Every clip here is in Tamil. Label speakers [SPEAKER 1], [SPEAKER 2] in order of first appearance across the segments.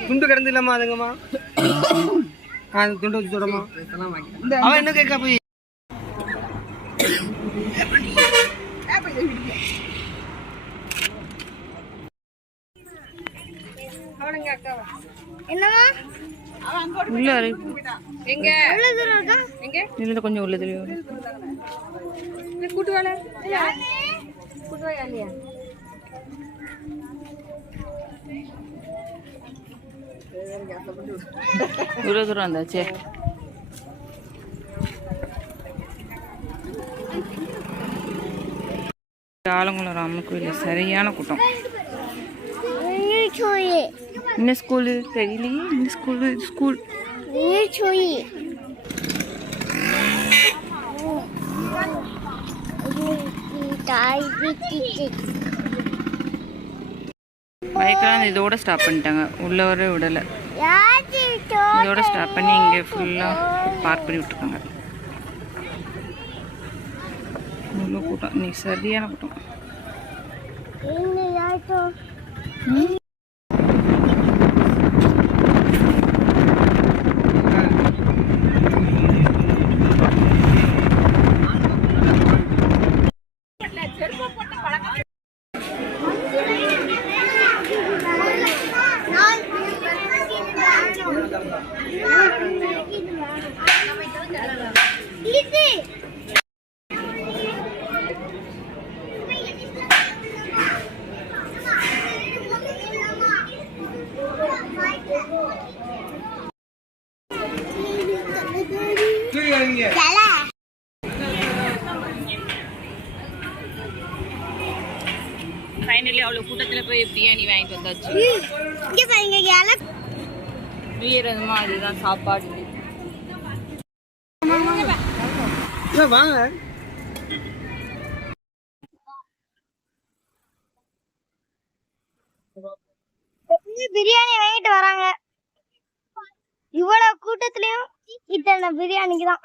[SPEAKER 1] துண்டு கிடந்து இல்லாமா அதுங்கம்மா அந்த துண்டை வச்சு தொடமா அவன் என்ன கேட்க போய்?
[SPEAKER 2] என்னம்மா?
[SPEAKER 3] உள்ள இருக்கு.
[SPEAKER 2] எங்க? எவ்வளவு
[SPEAKER 3] இவ்வளோ தூரம் வந்தாச்சே ஆலங்குளம் ராமர் கோயில் சரியான கூட்டம். என்ன ஸ்கூலு? தெரியலையே. இந்த ஸ்கூலு? ஸ்கூல்.
[SPEAKER 2] நீர்ச்சோயி தாய்
[SPEAKER 3] பைக்கெல்லாம் இதோட ஸ்டாப் பண்ணிட்டாங்க. உள்ள வர விடலை. இதோட ஸ்டாப் பண்ணி இங்கே ஃபுல்லாக பார்க் பண்ணி விட்டுருக்காங்க. இவ்வளோ கூட்டம். இன்னைக்கு சரியான கூட்டம்
[SPEAKER 2] இது
[SPEAKER 1] இறங்கிங்க
[SPEAKER 3] ஃபைனலி அவ்வளோ கூட்டத்தில் போய் பிரியாணி வாங்கிட்டு வந்தாச்சு.
[SPEAKER 2] இங்க பாருங்க இலை
[SPEAKER 3] அதுமா அதுதான் சாப்பாடு.
[SPEAKER 1] வாங்க.
[SPEAKER 2] பிரியாணி வாங்கிட்டு வராங்க. இவ்வளவு கூட்டத்திலயும் இத்தனை பிரியாணிக்கு தான்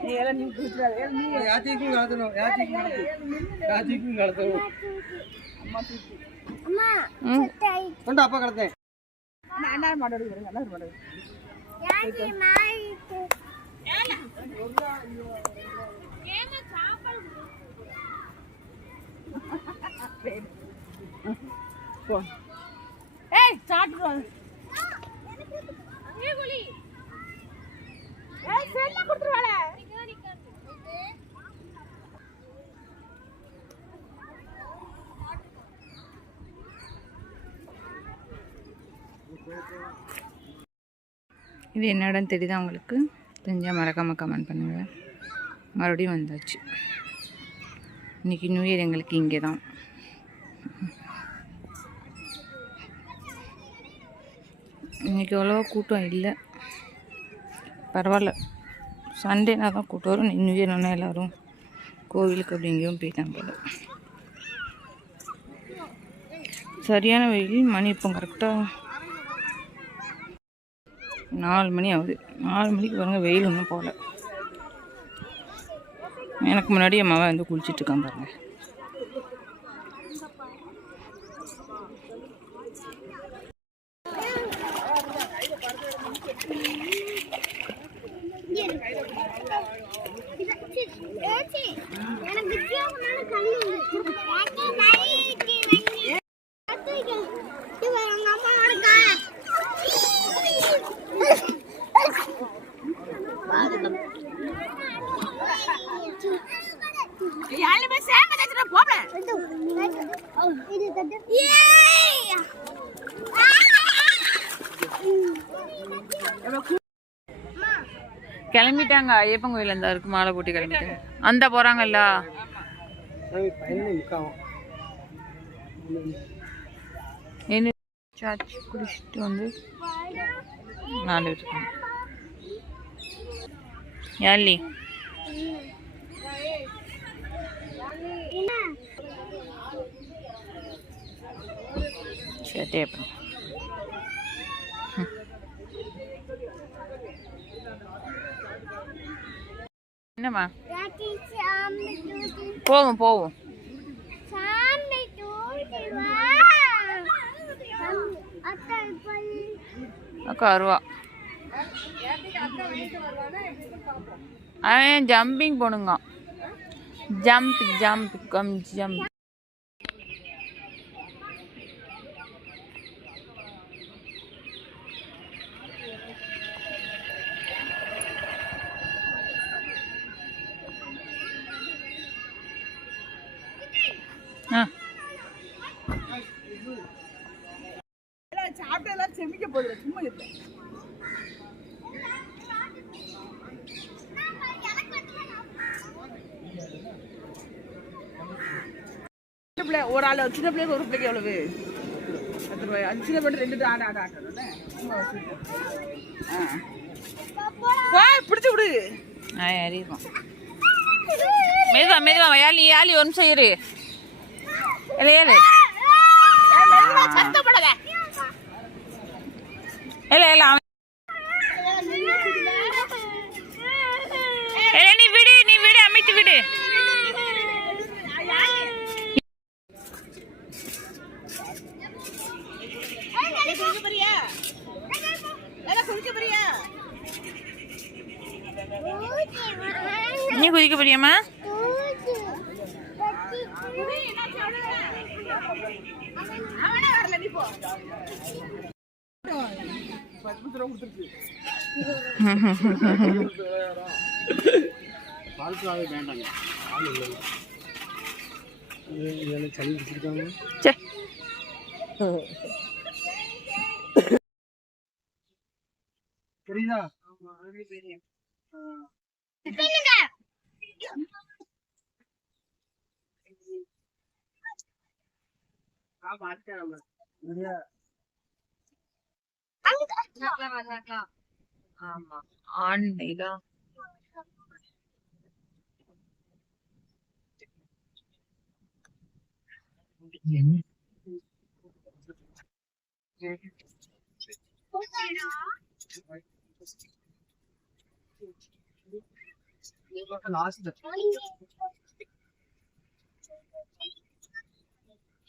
[SPEAKER 1] கிழிஞ்சிச்சு யாத்திக்கும் கலத்தணும் யாத்திக்கும் கலத்தணும் யாத்திக்கும் கலத்தணும்
[SPEAKER 3] ம்
[SPEAKER 1] கொண்டா அப்பா கலத்தேன்
[SPEAKER 3] இது என்ன தெரியுதா உங்களுக்கு? தெரிஞ்சால் மறக்காமல் கமெண்ட் பண்ணுங்கள் மறுபடியும் வந்தாச்சு. இன்னைக்கு நியூ இயர் எங்களுக்கு இங்கே தான் இன்னைக்கு அவ்வளோவா கூட்டம் இல்லை. பரவாயில்ல. சண்டேனா தான் கூட்டம் வரும். நியூ இயர் ஒன்றா எல்லோரும் கோவிலுக்கு அப்படிங்கேயும் போயிட்டாங்க போல. சரியான வெயில். மணி இப்போ கரெக்டாக நாலு மணி ஆகுது நாலு மணிக்கு பாருங்க வெயில் ஒன்றும் போகல எனக்கு முன்னாடி என் மகன் வந்து குளிச்சிட்டு இருக்கான் பாருங்க
[SPEAKER 2] எனக்கு
[SPEAKER 3] கிளம்பிட்டாங்க. ஐயப்பன் கோயில் அந்த இருக்கு மாலை போட்டு கிளம்பிட்டாங்க அந்த போகிறாங்கல்ல என்ன? குளிச்சாச்சு வந்து நாலு இருக்கேன் யாழ்லி? சரி டேப் என்னம்மா? போவோம் போவோம். அக்கா வருவா. அவன் ஜம்பிங் போனுங்க ஜம்ப் ஜம்ப் கம் ஜம்ப்
[SPEAKER 4] சாப்பிட்டு எல்லாம் செமிக்க போகுது சும்மா சின்ன பிள்ளை ஒரு ஆள் சின்ன பிள்ளைக்கு ஒரு பிள்ளைக்கு எவ்வளவு? பத்து ரூபாய்? அது சின்ன பிள்ளை ரெண்டு ஆட ஆட ஆட்டணும்ல. ஆ. பிடிச்சு விடு.
[SPEAKER 3] ஆ அறிவோம் மெதுவா மெதுவா யாழி யாழி ஒரு நிமிஷம் இரு இல்லை அவன் நீ விடு நீ விடு அமைத்து விடு நீ குதிக்க
[SPEAKER 4] அவனே வரல நீ போ பத்து ரூபா கொடுத்துருக்கு
[SPEAKER 1] சளி பிடிச்சிருக்காங்க
[SPEAKER 3] சே
[SPEAKER 1] புரியுதா
[SPEAKER 3] ஆமா ஆண் இதான்
[SPEAKER 1] லாஸ்ட்